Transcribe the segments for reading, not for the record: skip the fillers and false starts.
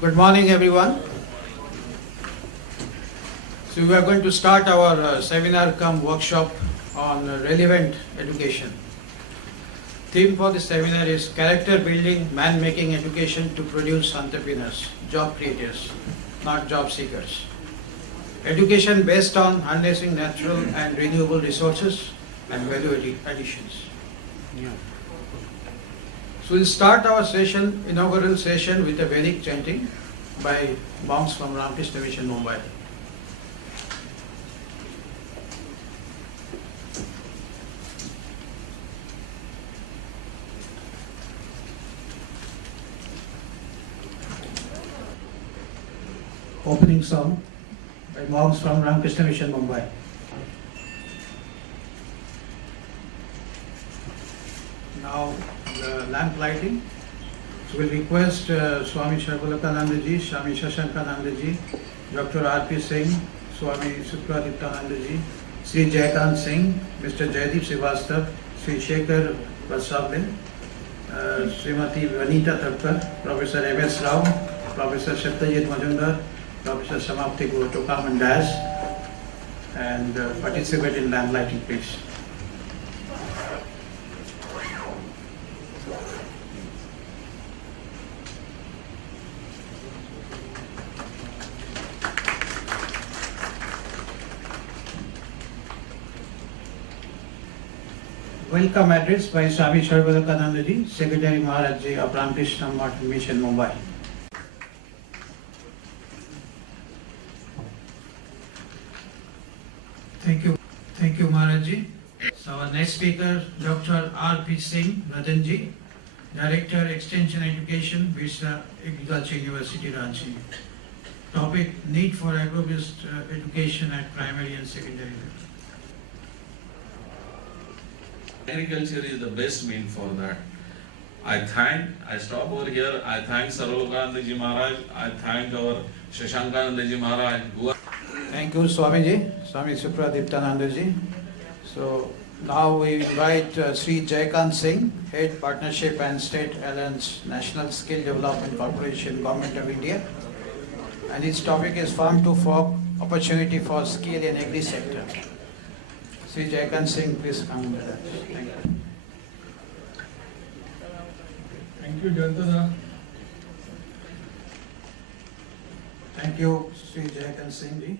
Good morning, everyone. So we are going to start our seminar cum workshop on relevant education. Theme for the seminar is character building, man making education to produce entrepreneurs, job creators, not job seekers. Education based on harnessing natural and renewable resources and value additions. So we'll start our session, inaugural session, with a Vedic chanting by monks from Ramakrishna Mission, Mumbai. Opening song by monks from Ramakrishna Mission, Mumbai. Now the lamp lighting. So we'll request Swami Sarvalokananda ji, Swami Shashankananda ji, Dr. R.P. Singh, Swami Supradiptananda ji, Sri Jaykant Singh, Mr. Jaydeep Srivastava, Sri Shekhar Vasavle, Srimati Vanita Thakkar, Professor M.S. Rao, Professor Satyajit Majumdar, Professor Samapti Guru to come and dance and participate in lamp lighting, please. Welcome address by Swami Sarvalokananda ji, Secretary Maharaj ji of Ramakrishna Mission, Mumbai. Thank you Maharaj ji. So our next speaker, Dr. R.P. Singh, Rajan ji, Director Extension Education, Birsa Agriculture University, Ranchi. Topic: need for agro-based education at primary and secondary level. Agriculture is the best means for that. I stop over here. I thank Sarvalokananda ji Maharaj. I thank our Shashankananda ji Maharaj. Thank you, Swamiji, Swami Supradiptananda ji. So now we invite Sri Jaykant Singh, Head Partnership and State Alliance, National Skill Development Corporation, Government of India. And his topic is Farm to Fork, Opportunity for Skill in Agri Sector. Sri Jaykant Singh, please come with us. Thank you. Thank you, Jantada. Thank you, Sri Jaykant Singh ji.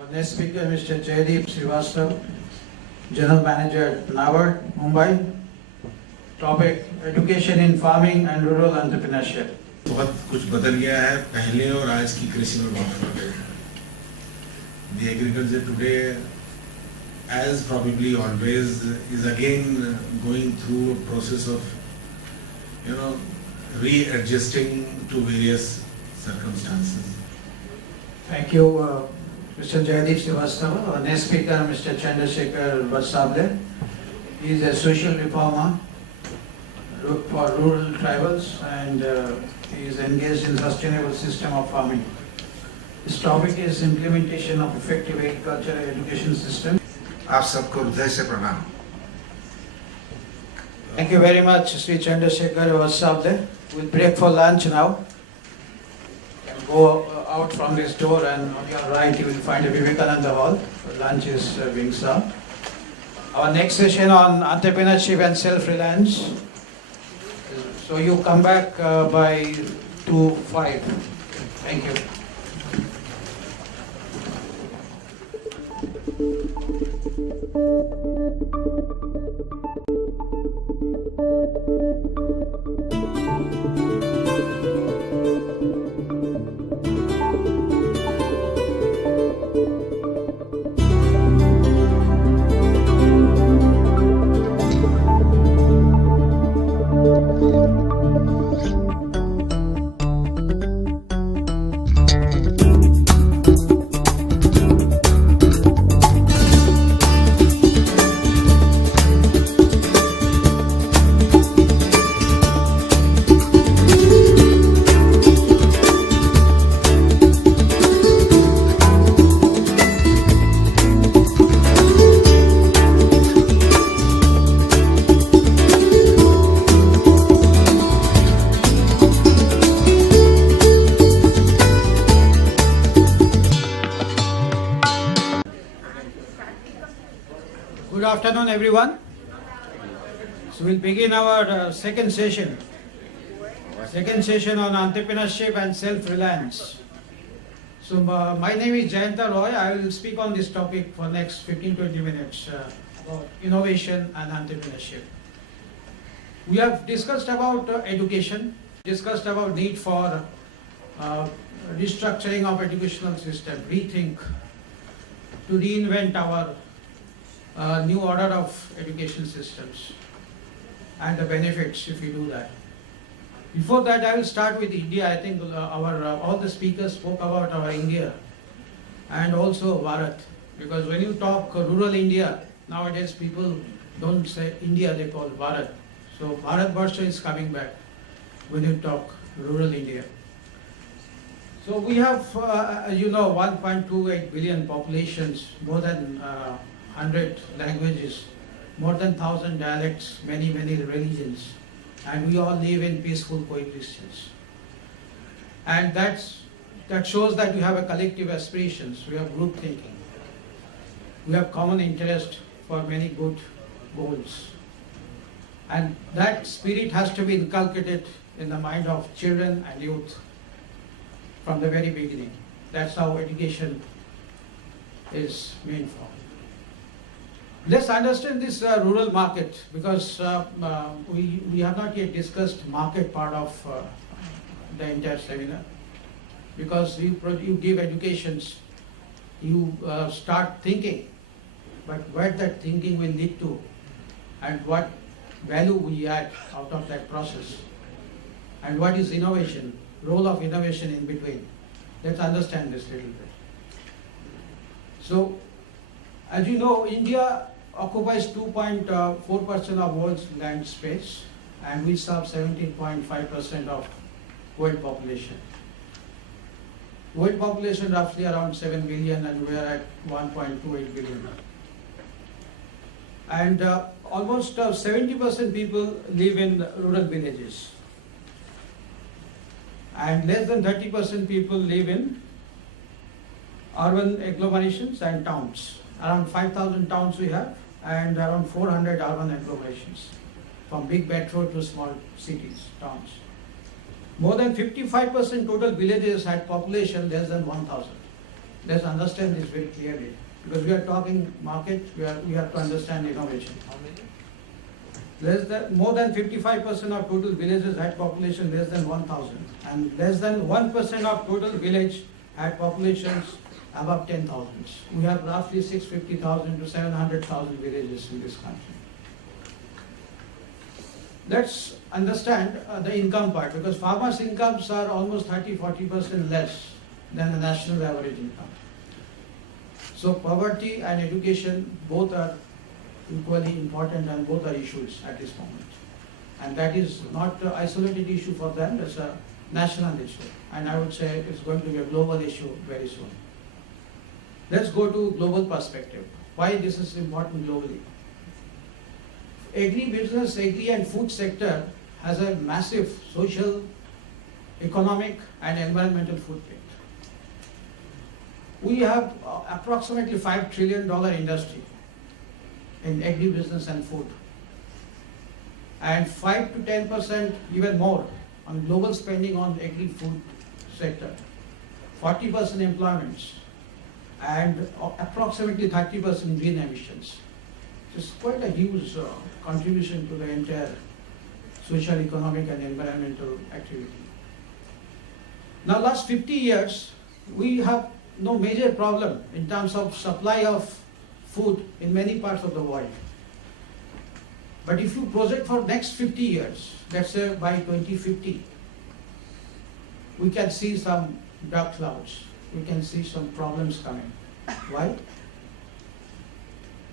Our next speaker, Mr. Jaydeep Srivastava, General Manager, NABARD, Mumbai. Topic: Education in Farming and Rural Entrepreneurship. बहुत कुछ बदल गया है पहले और आज की कृषि में बहुत फर्क है. The agriculture today, as probably always, is again going through a process of, readjusting to various circumstances. Thank you, Mr. Jaydeep Srivastava. Our next speaker, Mr. Chandrasekhar Vasavle. He is a social reformer for rural tribals and he is engaged in sustainable system of farming. His topic is implementation of effective agricultural education system. आप सबको हृदय से प्रणाम. Thank you very much, Sri Chandrasekhar Vasavle. We'll break for lunch now. Go out from this door and on your right you will find a Vivekananda Hall. Lunch is being served. Our next session on entrepreneurship and self-reliance. So you come back by 2:05. Thank you. afternoon, everyone. So we'll begin our second session on entrepreneurship and self-reliance. So my name is Jayanta Roy. I will speak on this topic for next 15-20 minutes about innovation and entrepreneurship. We have discussed about education, discussed about need for restructuring of educational system, rethink, to reinvent our new order of education systems and the benefits if we do that. Before that, I will start with India. I think all the speakers spoke about our India and also Bharat, because when you talk rural India, nowadays people don't say India, they call Bharat. So Bharat Barsha is coming back when you talk rural India. So we have, as you know, 1.28 billion populations, more than 100 languages, more than 1,000 dialects, many religions, and we all live in peaceful coexistence. And that shows that we have a collective aspirations, we have group thinking, we have common interest for many good goals. And that spirit has to be inculcated in the mind of children and youth from the very beginning. That's how education is meant for. Let's understand this rural market, because we have not yet discussed market part of the entire seminar. Because you give educations, you start thinking, but where that thinking will lead to and what value we add out of that process, and what is innovation, role of innovation in between. Let's understand this a little bit. So, as you know, India occupies 2.4% of world's land space, and we serve 17.5% of world population. World population roughly around 7 billion, and we are at 1.28 billion. And almost 70% people live in rural villages, and less than 30% people live in urban agglomerations and towns. Around 5,000 towns we have, and around 400 urban agglomerations, from big metro to small cities, towns. More than 55% total villages had population less than 1,000. Let's understand this very clearly, because we are talking market, we have to understand innovation. More than 55% of total villages had population less than 1,000, and less than 1% of total village had populations above 10,000. We have roughly 650,000 to 700,000 villages in this country. Let's understand the income part, because farmers' incomes are almost 30-40% less than the national average income. So poverty and education both are equally important, and both are issues at this moment. And that is not an isolated issue for them, it's a national issue. And I would say it's going to be a global issue very soon. Let's go to global perspective. Why this is important globally? Agri-business, agri and food sector has a massive social, economic and environmental footprint. We have approximately $5 trillion industry in agri-business and food, and 5 to 10%, even more, on global spending on agri-food sector, 40% employments, and approximately 30% green emissions. It's quite a huge contribution to the entire social, economic and environmental activity. Now, last 50 years, we have no major problem in terms of supply of food in many parts of the world. But if you project for next 50 years, let's say by 2050, we can see some dark clouds. We can see some problems coming. Why?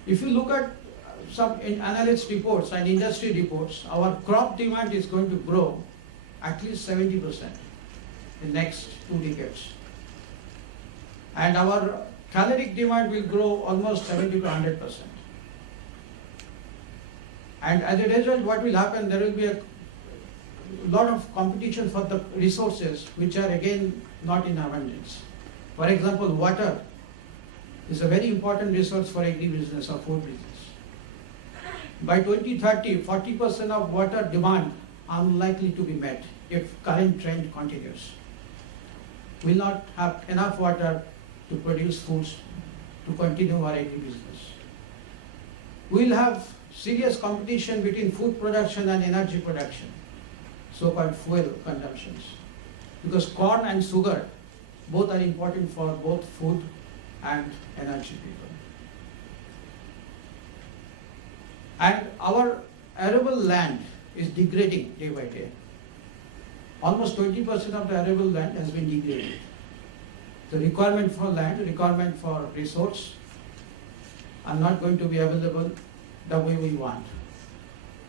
If you look at some analyst reports and industry reports, our crop demand is going to grow at least 70% in next 2 decades. And our caloric demand will grow almost 70 to 100%. And as a result, what will happen, there will be a lot of competition for the resources which are again not in abundance. For example, water is a very important resource for agri-business or food business. by 2030, 40% of water demand unlikely to be met if current trend continues. We'll not have enough water to produce foods to continue our agribusiness. We'll have serious competition between food production and energy production, so-called fuel consumptions, because corn and sugar both are important for both food and energy people. And our arable land is degrading day by day. Almost 20% of the arable land has been degraded. The requirement for land, requirement for resource are not going to be available the way we want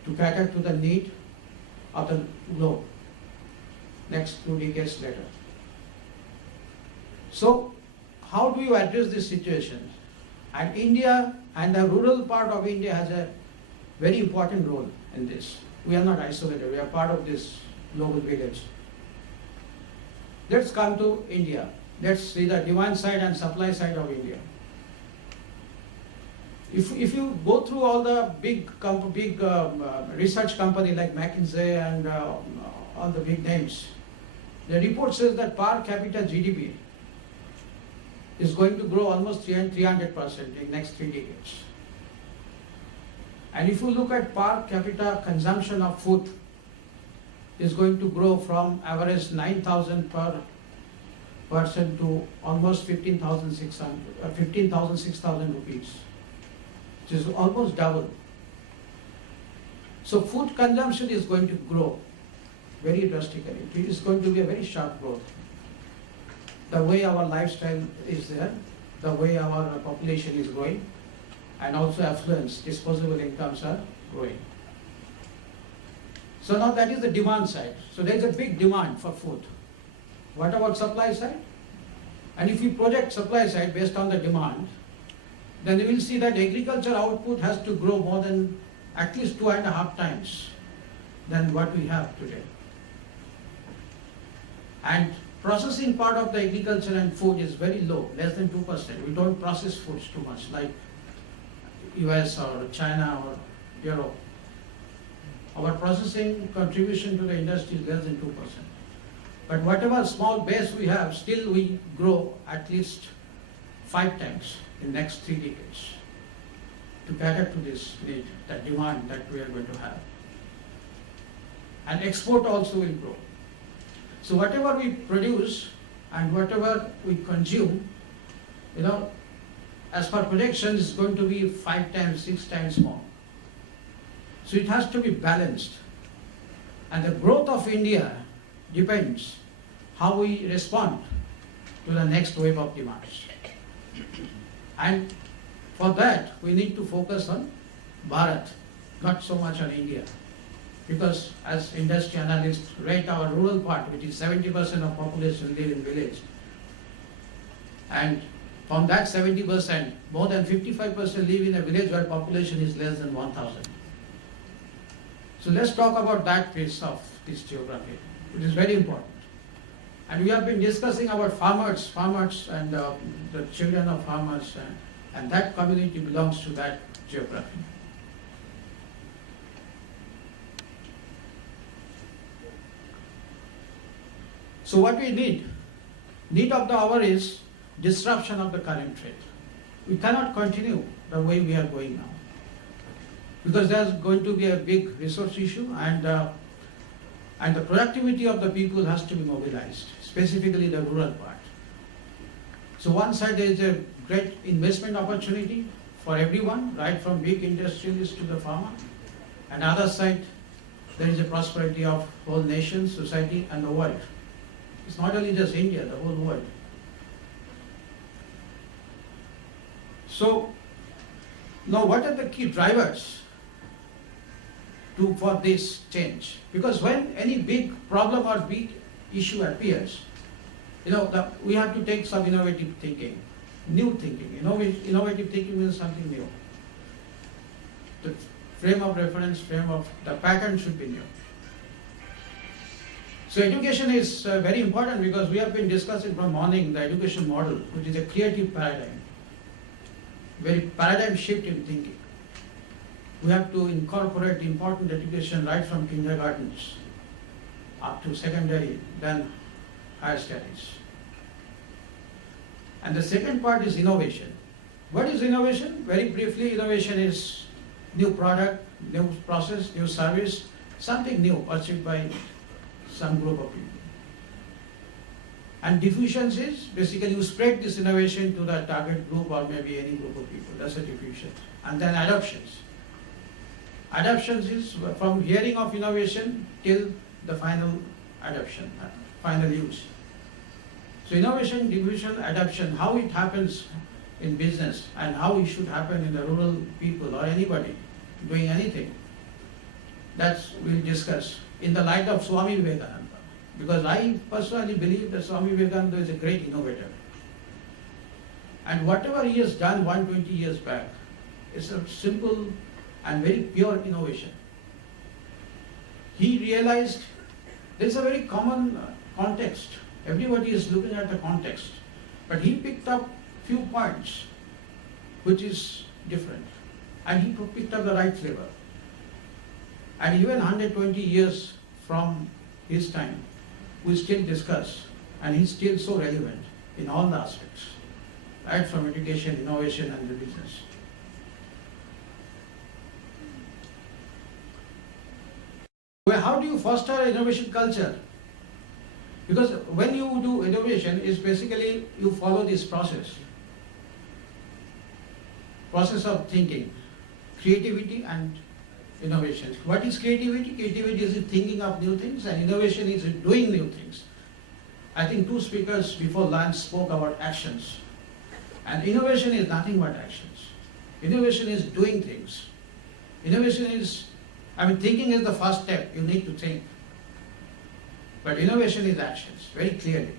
to cater to the need of the globe next 2 decades later. So how do you address this situation? And India and the rural part of India has a very important role in this. We are not isolated, we are part of this global village. Let's come to India. Let's see the demand side and supply side of India. If you go through all the big research company like McKinsey and all the big names, the report says that per capita GDP is going to grow almost 300% in next 3 decades. And if you look at per capita consumption of food, is going to grow from average 9,000 per person to almost 6,000 rupees, which is almost double. So food consumption is going to grow very drastically. It is going to be a very sharp growth. The way our lifestyle is there, the way our population is growing, and also affluence, disposable incomes are growing. So now that is the demand side. So there is a big demand for food. What about supply side? And if you project supply side based on the demand, then you will see that agriculture output has to grow more than at least 2.5 times than what we have today. And processing part of the agriculture and food is very low, less than 2%. We don't process foods too much like US or China or Europe. Our processing contribution to the industry is less than 2%. But whatever small base we have, still we grow at least 5 times in next 3 decades to cater to this need, that demand that we are going to have. And export also will grow. So whatever we produce and whatever we consume, as per projection, is going to be 5 times, 6 times more. So it has to be balanced. And the growth of India depends how we respond to the next wave of demands. And for that, we need to focus on Bharat, not so much on India. Because as industry analysts rate our rural part, which is 70% of population live in village. And from that 70%, more than 55% live in a village where population is less than 1,000. So let's talk about that piece of this geography, which is very important. And we have been discussing about farmers and the children of farmers, and that community belongs to that geography. So what we need of the hour is disruption of the current trend. We cannot continue the way we are going now, because there's going to be a big resource issue, and the productivity of the people has to be mobilized, specifically the rural part. So one side there is a great investment opportunity for everyone, right from big industrialists to the farmer, and other side there is a prosperity of whole nation, society, and the world. It's not only just India, the whole world. So now what are the key drivers for this change? Because when any big problem or big issue appears, we have to take some innovative thinking, new thinking. Innovative thinking means something new. The frame of reference, the pattern should be new. So education is very important, because we have been discussing from morning the education model, which is a creative paradigm, very paradigm shift in thinking. we have to incorporate important education right from kindergartens up to secondary, then higher studies. And the second part is innovation. What is innovation? Very briefly, innovation is new product, new process, new service, something new pursued by some group of people. And diffusion is basically you spread this innovation to the target group or maybe any group of people. That's a diffusion. And then adoptions. Adoptions is from hearing of innovation till the final adoption, final use. So innovation, diffusion, adoption, how it happens in business and how it should happen in the rural people or anybody doing anything, that's we'll discuss in the light of Swami Vivekananda. Because I personally believe that Swami Vivekananda is a great innovator. And whatever he has done 120 years back is a simple and very pure innovation. He realized there's a very common context. Everybody is looking at the context. But he picked up few points which is different. And he picked up the right flavor. And even 120 years from his time, we still discuss, and he's still so relevant in all the aspects, right from education, innovation, and the business. Well, how do you foster innovation culture? Because when you do innovation, it's basically you follow this process of thinking, creativity and innovation. What is creativity? Creativity is thinking of new things, and innovation is doing new things. I think two speakers before lunch spoke about actions. And innovation is nothing but actions. Innovation is doing things. Innovation is, thinking is the first step. You need to think. But innovation is actions, very clearly.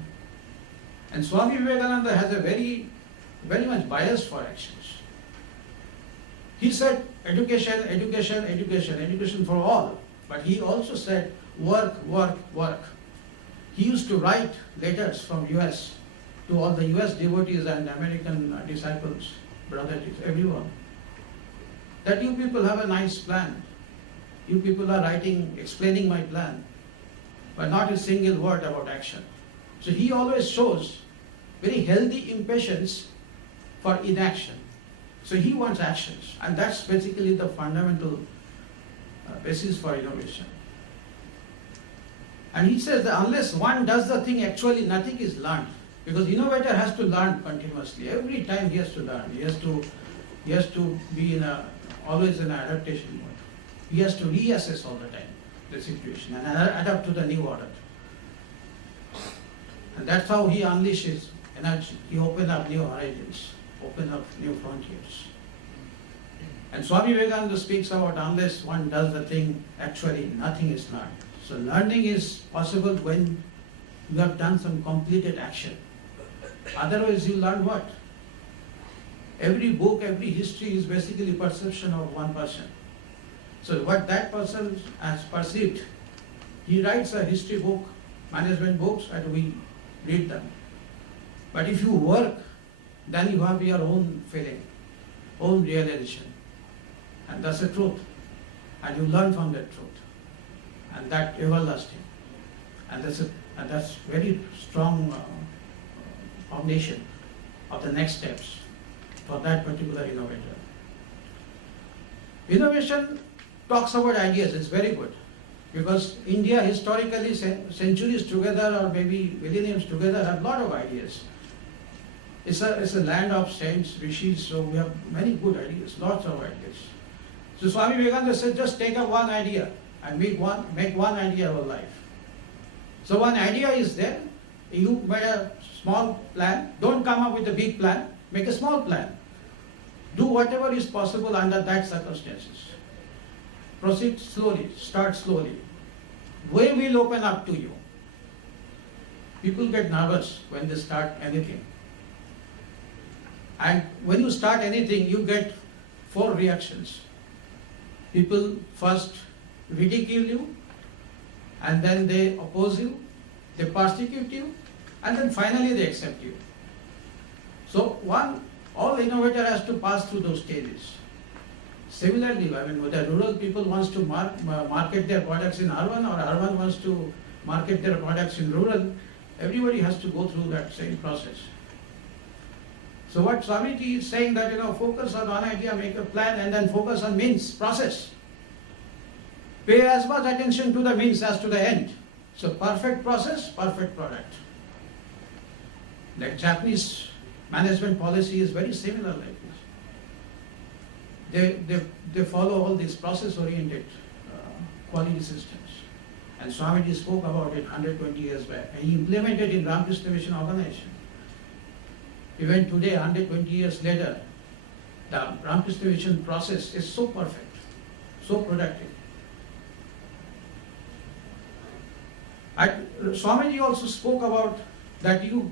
And Swami Vivekananda has a very much bias for actions. He said education, education, education, education for all. But he also said work, work, work. He used to write letters from US to all the US devotees and American disciples, brothers, everyone. That you people have a nice plan. You people are writing, explaining my plan, but not a single word about action. So he always shows very healthy impatience for inaction. So he wants actions, and that's basically the fundamental basis for innovation. And he says that unless one does the thing, actually nothing is learned. Because innovator has to learn continuously. Every time he has to learn. He has to be always in an adaptation mode. He has to reassess all the time the situation and adapt to the new order. And that's how he unleashes energy. He opens up new horizons, opens up new frontiers. And Swami Vivekananda speaks about unless one does the thing, actually nothing is learned. So learning is possible when you have done some completed action. Otherwise you learn what? Every book, every history is basically perception of one person. So what that person has perceived, he writes a history book, management books, and we read them. But if you work, then you have your own feeling, own realization. And that's the truth. And you learn from that truth. And that everlasting. And that's very strong foundation of the next steps for that particular innovator. Innovation talks about ideas, it's very good. Because India historically, centuries together or maybe millenniums together, have a lot of ideas. It's a land of saints, rishis, so we have many good ideas, lots of ideas. So Swami Vivekananda said, just take up one idea and make one idea of life. So one idea is there, you made a small plan, don't come up with a big plan, make a small plan. Do whatever is possible under that circumstances. Proceed slowly, start slowly. Way will open up to you. People get nervous when they start anything. And when you start anything, you get 4 reactions. People first ridicule you, and then they oppose you, they persecute you, and then finally they accept you. So all innovator has to pass through those stages. Similarly, I mean, whether rural people wants to market their products in urban or urban wants to market their products in rural, everybody has to go through that same process. So what Swamiji is saying that, focus on one idea, make a plan, and then focus on means, process. Pay as much attention to the means as to the end. So perfect process, perfect product. Like Japanese management policy is very similar like this. They follow all these process-oriented quality systems. And Swamiji spoke about it 120 years back. And he implemented in Ramakrishna Mission organization. Even today, 120 years later, the Ramakrishna Mission process is so perfect, so productive. Swamiji also spoke about that you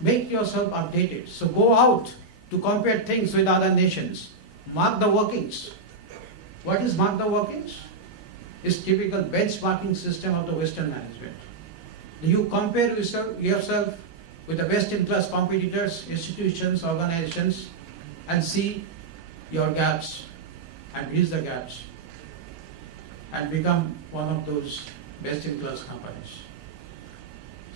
make yourself updated. So go out to compare things with other nations. Mark the workings. What is mark the workings? It's typical benchmarking system of the Western management. You compare yourself with the best-in-class competitors, institutions, organizations, and see your gaps and bridge the gaps and become one of those best-in-class companies.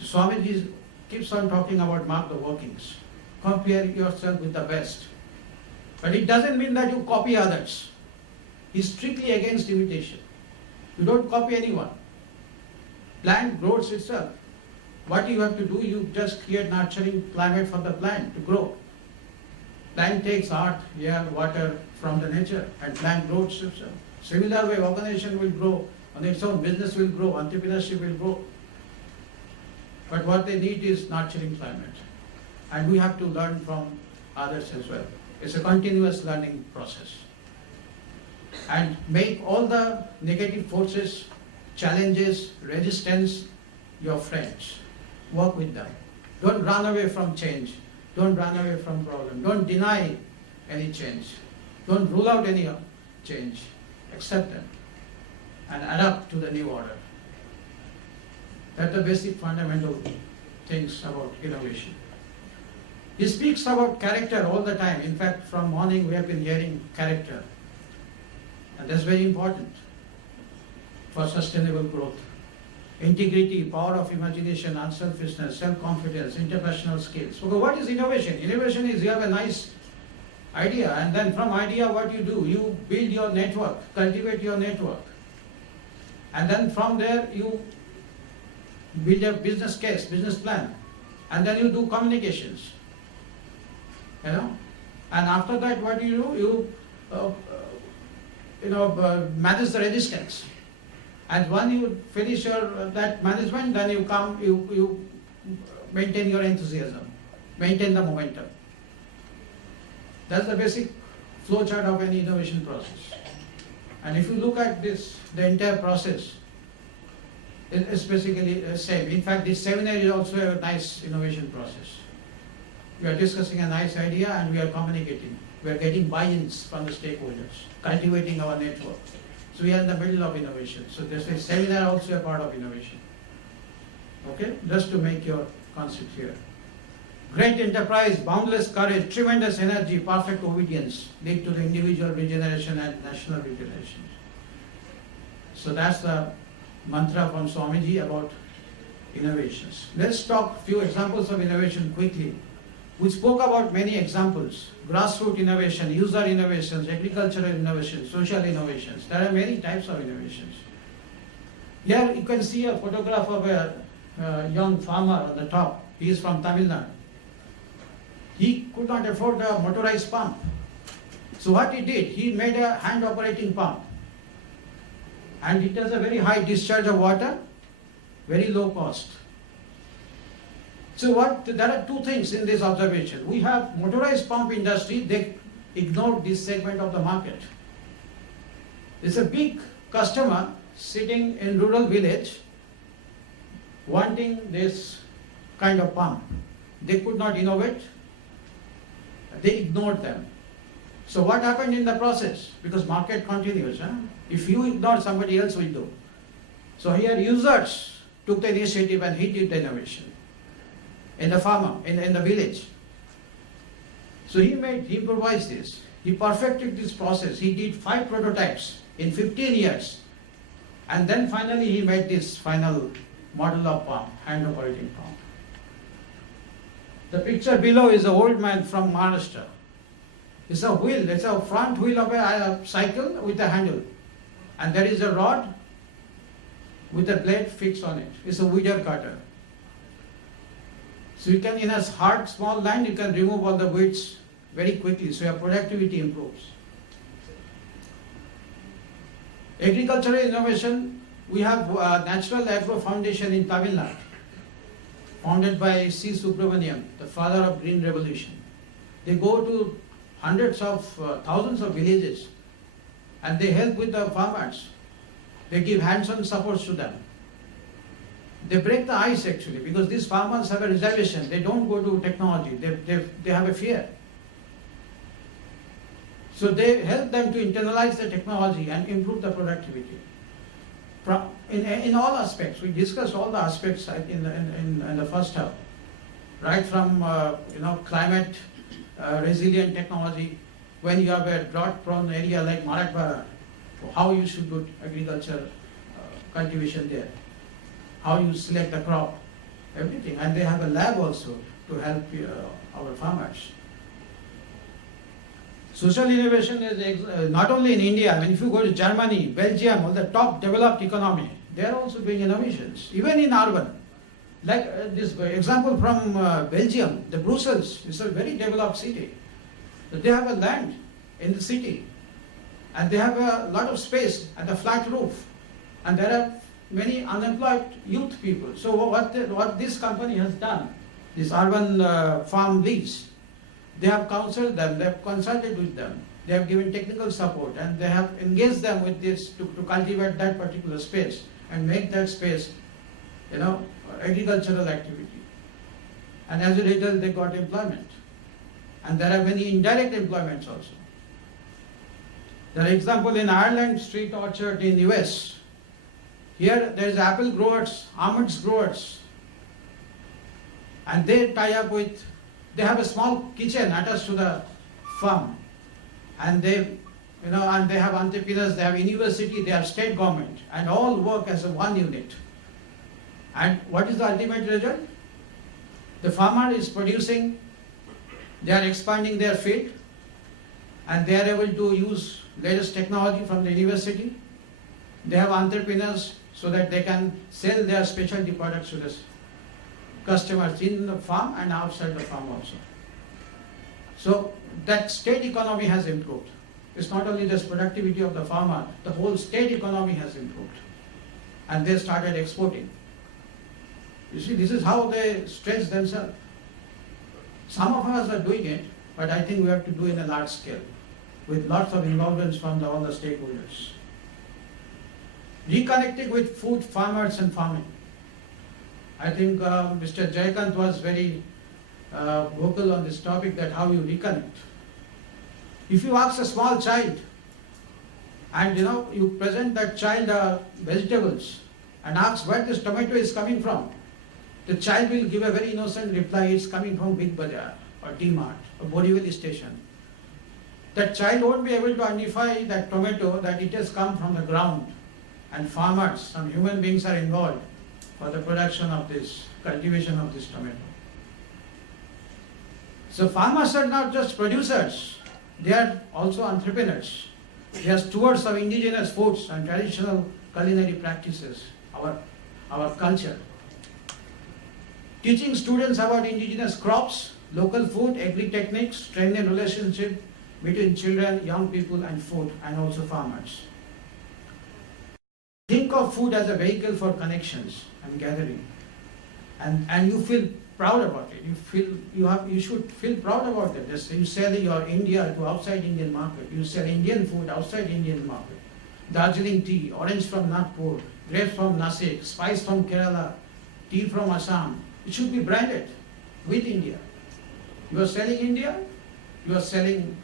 So Swamiji keeps on talking about mark the workings. Compare yourself with the best. But it doesn't mean that you copy others. He's strictly against imitation. You don't copy anyone. Plant grows itself. What you have to do, you just create nurturing climate for the plant to grow. Plant takes earth, air, water from the nature, and plant grows itself. Similar way, organization will grow on its own, business will grow, entrepreneurship will grow. But what they need is nurturing climate. And we have to learn from others as well. It's a continuous learning process. And make all the negative forces, challenges, resistance your friends. Work with them. Don't run away from change. Don't run away from problem. Don't deny any change. Don't rule out any change. Accept them and adapt to the new order. That's the basic fundamental things about innovation. He speaks about character all the time. In fact, from morning we have been hearing character. And that's very important for sustainable growth. Integrity, power of imagination, unselfishness, self-confidence, interpersonal skills. So what is innovation? Innovation is you have a nice idea, and then from idea what you do? You build your network, cultivate your network. And then from there you build a business case, business plan. And then you do communications. And after that what do? You manage the resistance. And when you finish that management, then you maintain your enthusiasm, maintain the momentum. That's the basic flowchart of any innovation process. And if you look at this, the entire process, it's basically the same. In fact, this seminar is also a nice innovation process. We are discussing a nice idea and we are communicating. We are getting buy-ins from the stakeholders, cultivating our network. So we are in the middle of innovation. So this is seminar also a part of innovation. Okay, just to make your concept here. Great enterprise, boundless courage, tremendous energy, perfect obedience lead to the individual regeneration and national regeneration. So that's the mantra from Swamiji about innovations. Let's talk a few examples of innovation quickly. We spoke about many examples: grassroots innovation, user innovations, agricultural innovations, social innovations. There are many types of innovations. Here you can see a photograph of a young farmer on the top. He is from Tamil Nadu. He could not afford a motorized pump. So what he did, he made a hand operating pump. And it has a very high discharge of water, very low cost. So there are two things in this observation. We have motorized pump industry, they ignored this segment of the market. It's a big customer sitting in rural village wanting this kind of pump. They could not innovate. They ignored them. So what happened in the process? Because market continues. If you ignore, somebody else will do. So here users took the initiative and he did the innovation. In the farmer, in the village. So he improvised this. He perfected this process. He did 5 prototypes in 15 years. And then finally he made this final model of pump, hand operating pump. The picture below is an old man from Maharashtra. It's a wheel, it's a front wheel of a cycle with a handle. And there is a rod with a blade fixed on it. It's a weeder cutter. So you can, in a hard small line, you can remove all the weeds very quickly, so your productivity improves. Agricultural innovation, we have Natural Agro Foundation in Tamil Nadu, founded by C. Subramaniam, the father of Green Revolution. They go to hundreds of, thousands of villages, and they help with the farmers. They give hands-on supports to them. They break the ice actually, because these farmers have a reservation. They don't go to technology, they have a fear. So they help them to internalize the technology and improve the productivity. In all aspects, we discussed all the aspects in the first half, right from climate resilient technology. When you have a drought-prone area like Marathwada, how you should do agriculture cultivation there, how you select the crop, everything. And they have a lab also to help our farmers. Social innovation is not only in India. I mean, if you go to Germany, Belgium, all the top developed economy, they are also doing innovations, even in urban. Like this example from Belgium, the Brussels is a very developed city. They have a land in the city, and they have a lot of space and a flat roof, and there are many unemployed youth people. So what this company has done, this urban farm lease, they have counseled them, they have consulted with them, they have given technical support, and they have engaged them with this to cultivate that particular space and make that space, agricultural activity. And as a result, they got employment. And there are many indirect employments also. There are example in Ireland, street orchard in US. Here there is apple growers, almonds growers, and they tie up with, they have a small kitchen attached to the farm, and they have entrepreneurs, they have university, they have state government, and all work as a one unit. And what is the ultimate result? The farmer is producing, they are expanding their field, and they are able to use latest technology from the university. They have entrepreneurs so that they can sell their specialty products to the customers in the farm and outside the farm also. So that state economy has improved. It's not only just productivity of the farmer, the whole state economy has improved. And they started exporting. You see, this is how they stretch themselves. Some of us are doing it, but I think we have to do it in a large scale, with lots of involvement from all the stakeholders. Reconnecting with food, farmers and farming. I think Mr. Jayakant was very vocal on this topic, that how you reconnect. If you ask a small child and you present that child vegetables and ask where this tomato is coming from, the child will give a very innocent reply, it's coming from Big Bazaar or D-Mart or Borivali station. That child won't be able to identify that tomato, that it has come from the ground, and farmers, some human beings are involved for the production of this, cultivation of this tomato. So farmers are not just producers, they are also entrepreneurs. They are stewards of indigenous foods and traditional culinary practices, our culture. Teaching students about indigenous crops, local food, agri-techniques, strengthen relationship between children, young people and food, and also farmers. Think of food as a vehicle for connections and gathering, and you feel proud about it. You should feel proud about it. You sell your India to outside Indian market. You sell Indian food outside Indian market. Darjeeling tea, orange from Nagpur, grapes from Nasik, spice from Kerala, tea from Assam. It should be branded with India. You are selling India, you are selling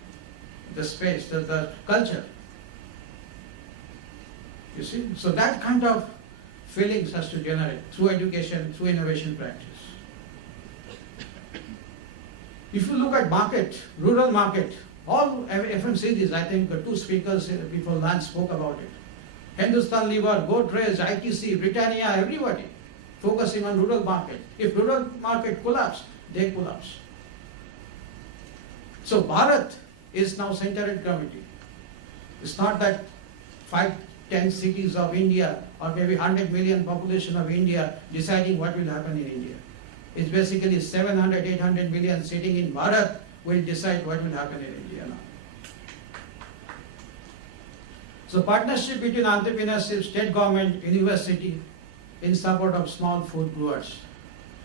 the space, the culture. You see? So that kind of feelings has to generate through education, through innovation practice. If you look at market, rural market, All FMCGs, I think two speakers before lunch spoke about it. Hindustan Lever, Godrej, ITC, Britannia, everybody focusing on rural market. If rural market collapse, they collapse. So Bharat is now center and gravity. It's not that 5-10 cities of India or maybe 100 million population of India deciding what will happen in India. It's basically 700-800 million sitting in Bharat will decide what will happen in India now. So partnership between entrepreneurship, state government, university in support of small food growers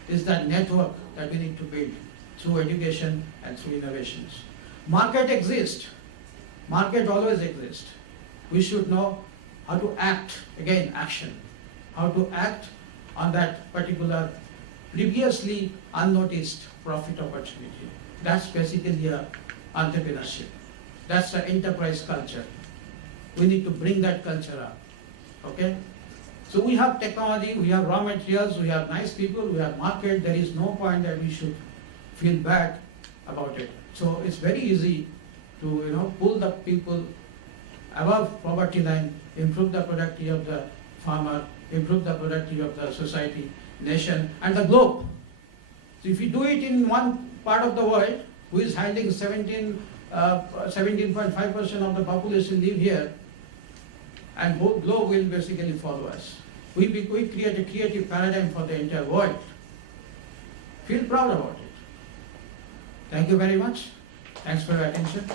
is that network that we need to build through education and through innovations. Market exists. Market always exists. We should know how to act, again action, how to act on that particular previously unnoticed profit opportunity. That's basically a entrepreneurship. That's the enterprise culture. We need to bring that culture up. Okay? So we have technology, we have raw materials, we have nice people, we have market. There is no point that we should feel bad about it. So it's very easy to pull the people above poverty line, improve the productivity of the farmer, improve the productivity of the society, nation, and the globe. So if you do it in one part of the world, who is handling 17.5% of the population live here, and whole globe will basically follow us. We create a creative paradigm for the entire world. Feel proud about it. Thank you very much. Thanks for your attention.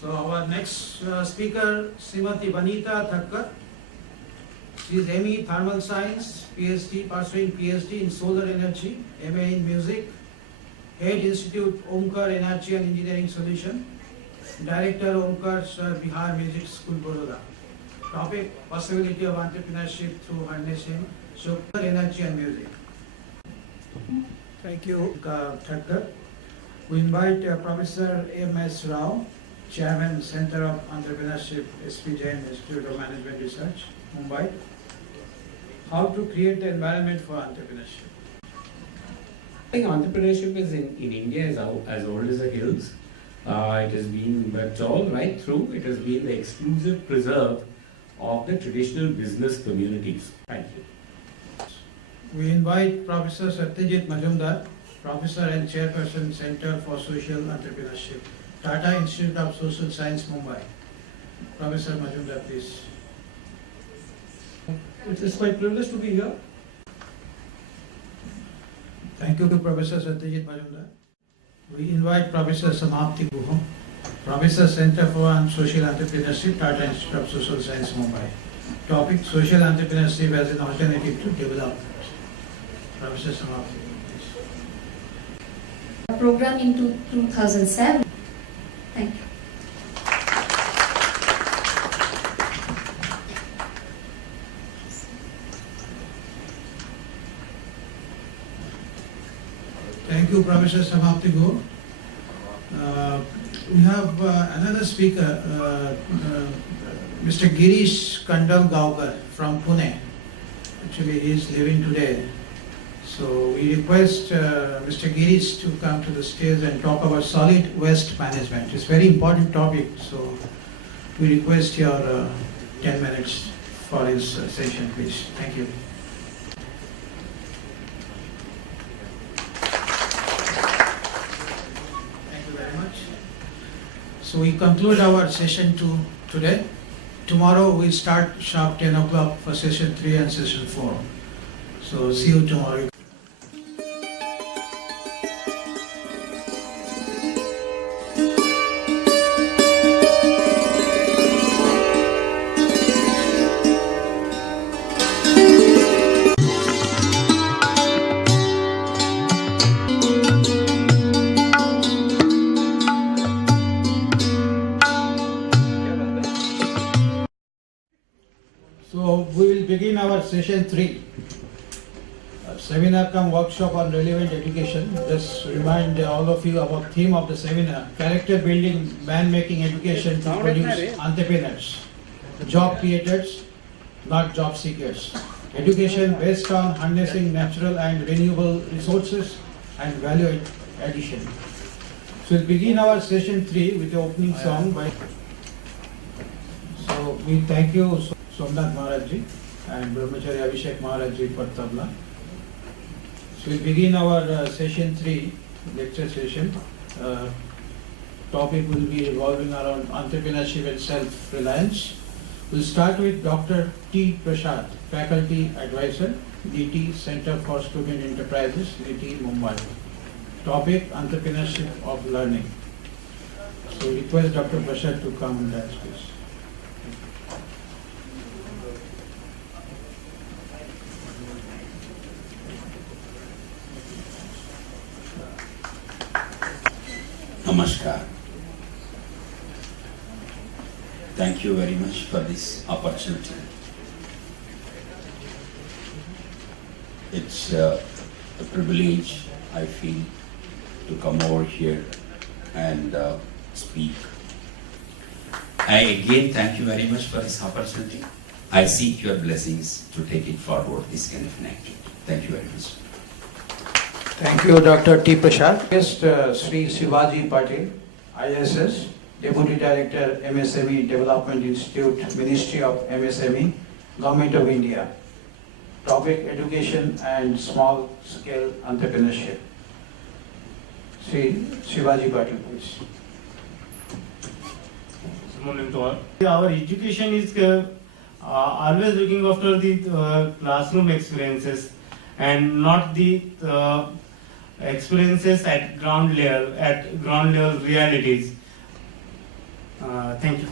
So our next speaker, Srimati Vanita Thakkar. She is ME Thermal Science, PhD, pursuing PhD in Solar Energy, MA in Music, Head Institute Omkar Energy and Engineering Solution, Director Omkar Sir Bihar Music School, Baroda. Topic: possibility of entrepreneurship through harnessing solar energy and music. Thank you, Thakkar. We invite Professor M.S. Rao, Chairman, Center of Entrepreneurship, SP Jain Institute of Management Research, Mumbai. How to create the environment for entrepreneurship. I think entrepreneurship is in India is as old as the hills. It has been, but all right through, it has been the exclusive preserve of the traditional business communities. Thank you. We invite Professor Satyajit Majumdar, Professor and Chairperson, Center for Social Entrepreneurship, Tata Institute of Social Science, Mumbai. Professor Majumdar, please. It is my privilege to be here. Thank you to Professor Satyajit Majumdar. We invite Professor Samapti Guha, Professor, Center for Social Entrepreneurship, Tata Institute of Social Science, Mumbai. Topic: social entrepreneurship as an alternative to development. Professor Samapti, please. Program in 2007. Thank you. Thank you, Professor Samapti Guha. We have another speaker, Mr. Girish Kandalgaonkar from Pune. Actually, he is leaving today. So we request Mr. Girish to come to the stage and talk about solid waste management. It's a very important topic, so we request your 10 minutes for his session, please. Thank you. Thank you very much. So we conclude our session 2 today. Tomorrow we start sharp 10 o'clock for session 3 and session 4. So see you tomorrow. So we will begin our session 3. Seminar cum workshop on relevant education. Just remind all of you about theme of the seminar: character building, man making education to produce entrepreneurs, job creators, not job seekers. Education based on harnessing natural and renewable resources and value addition. So we'll begin our session 3 with the opening song by. So we thank you Somnath Maharaj ji and Brahmachari Abhishek Maharaj ji for tabla. So we'll begin our session 3 lecture session. Topic will be revolving around entrepreneurship and self-reliance. We'll start with Dr. T. Prasad, Faculty Advisor, DT Center for Student Enterprises, DT Mumbai. Topic, entrepreneurship of learning. So request Dr. Prasad to come and dance, please. Namaskar. Thank you very much for this opportunity. It's a privilege I feel to come over here and speak. I again thank you very much for this opportunity. I seek your blessings to take it forward, this kind of an activity. Thank you very much. Thank you, Dr. T. Prasad. Guest Sri Shivaji Patil, ISS, Deputy Director, MSME Development Institute, Ministry of MSME, Government of India. Topic, education and small scale entrepreneurship. Sri Shivaji Patil, please. Good morning to all. Our education is always looking after the classroom experiences and not the experiences at ground level realities. Thank you.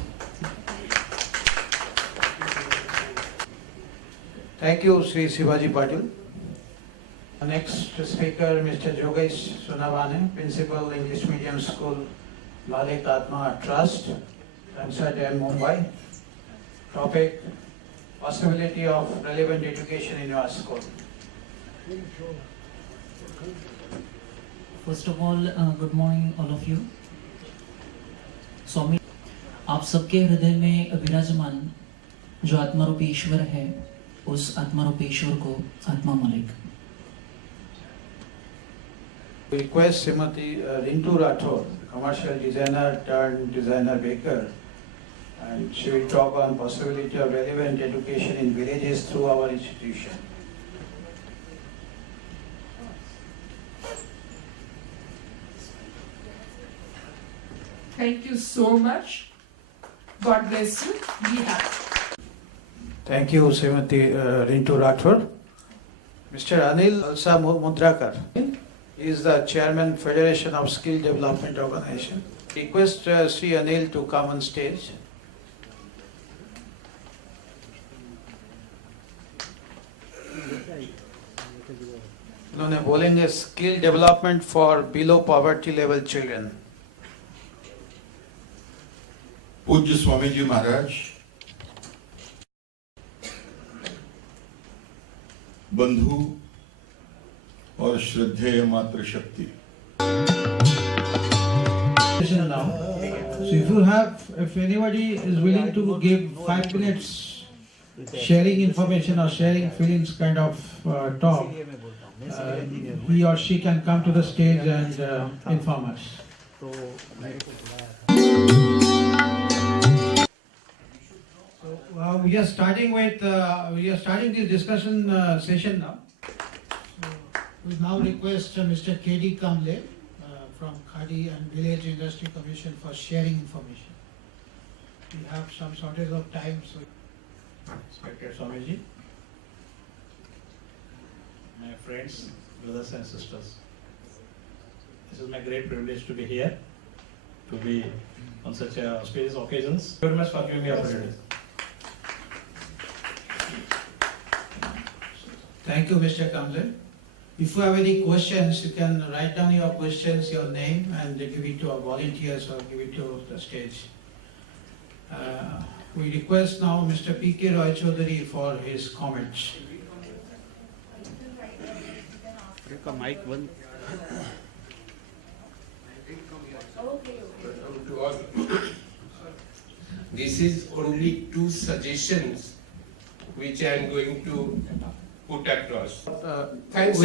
Thank you, Sri Shivaji Patil. Next speaker, Mr. Jogesh Sunavane, Principal, English Medium School, Malik Atma Trust, Ramsar Dam, Mumbai. Topic, possibility of relevant education in your school. First of all good morning all of you. Swami, आप सबके हृदय में विराजमान जो आत्मारूपी ईश्वर है, उस आत्मारूपी ईश्वर को आत्मा मालिक. Request Srimati Rintu Rathore, commercial designer turned designer baker, and she will talk on possibility of relevant education in villages through our institution. Thank you so much. God bless you. Be happy. Thank you, Srimati Rintu Rathore. Mr. Anil Alsa Mudrakar. He is the chairman, Federation of Skill Development Organization. Request Sri Anil to come on stage. उन्होंने बोलेंगे skill development for below poverty level children. पूज्य स्वामी जी महाराज, बंधु और श्रद्धेय मातृशक्ति. So if anybody is willing to give 5 minutes sharing information or sharing feelings kind of talk, he or she can come to the stage and inform us. So we are starting this discussion session now. So we now request Mr. K.D. Kamble from Khadi and Village Industry Commission for sharing information. We have some shortage of time, so Inspector Swamiji. My friends, brothers and sisters, this is my great privilege to be here, to be on such a auspicious occasions. Thank you very much for giving me the opportunity. Thank you, Mr. Kamble. If you have any questions, you can write down your questions, your name, and give it to our volunteers or give it to the stage. We request now Mr. P.K. Roy Chaudhary for his comments. This is only 2 suggestions which I am going to put across. Thanks.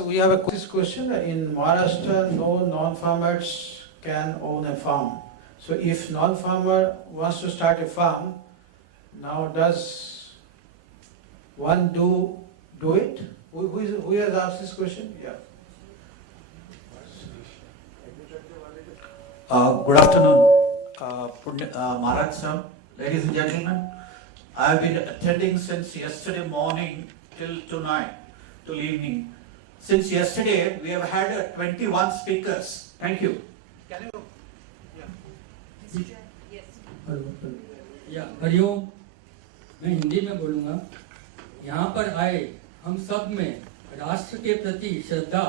We have a quiz question. In Maharashtra, no non-farmers can own a farm. So if non-farmer wants to start a farm, now does one do it? Who has asked this question? Yeah. Good afternoon, Maharaj sir, ladies and gentlemen. I have been attending since yesterday morning till tonight, till evening. Since yesterday, we have had 21 speakers. Thank you. Can you? Hariom, मैं हिंदी में बोलूँगा। यहाँ पर आए हम सब में राष्ट्र के प्रति श्रद्धा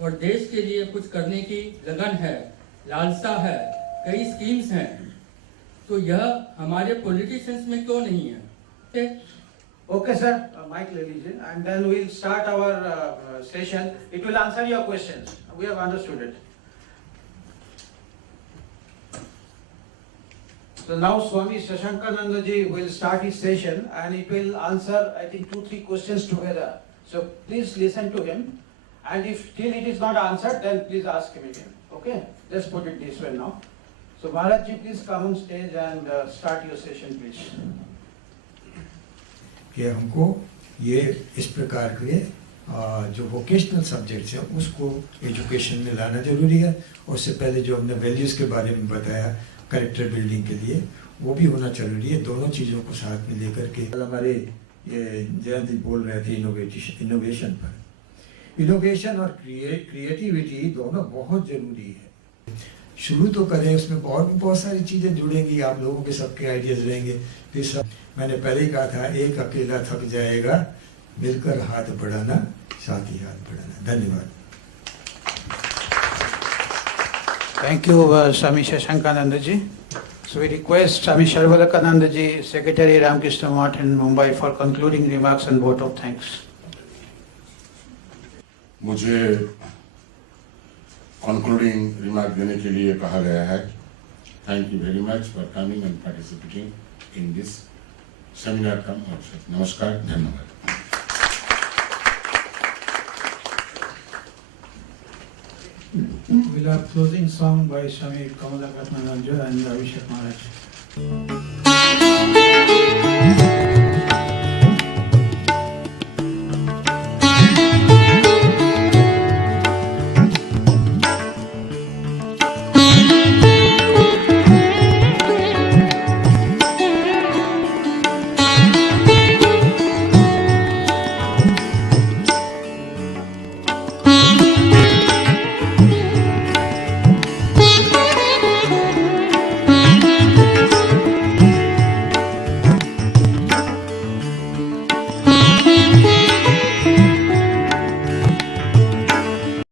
और देश के लिए कुछ करने की लगन है, लालसा है, कई स्कीम्स हैं, तो यह हमारे पॉलिटिशियंस में क्यों नहीं है? Okay, sir. Mic le लीजिए, and then we'll start our session. It will answer your questions. We have understood it. So now Swami Shashankananda ji will start his session, and it will answer, I think, 2-3 questions together. So please listen to him, and if still it is not answered, then please ask him again. Okay? Just put it this way now. So Maharaj ji, please come on stage and start your session, please. कि हमको ये इस प्रकार के जो vocational subjects हैं उसको education में लाना जरूरी है। और उससे पहले जो हमने वैल्यूज़ के बारे में बताया कैरेक्टर बिल्डिंग के लिए, वो भी होना जरूरी है। दोनों चीज़ों को साथ में लेकर के हमारे ये जयंत जी बोल रहे थे इनोवेशन पर। इनोवेशन और क्रिएटिविटी दोनों बहुत ज़रूरी है। शुरू तो करें, उसमें बहुत सारी चीज़ें जुड़ेंगी, आप लोगों के सबके आइडियाज़ रहेंगे। फिर सब मैंने पहले ही कहा था, एक अकेला थक जाएगा, मिलकर हाथ बढ़ाना, साथ ही हाथ बढ़ाना। धन्यवाद। Thank you, Swami Shashankananda ji. So we request Swami Sarvalakananda ji, Secretary Ramakrishna Math in Mumbai, for concluding remarks and vote of thanks. मुझे कंक्लूडिंग रिमार्क देने के लिए कहा गया है। Thank you very much for coming and participating in this seminar come workshop. नमस्कार, धन्यवाद। We'll have closing song by Swami Kamalakatna Ranjan and Abhishek Maharaj.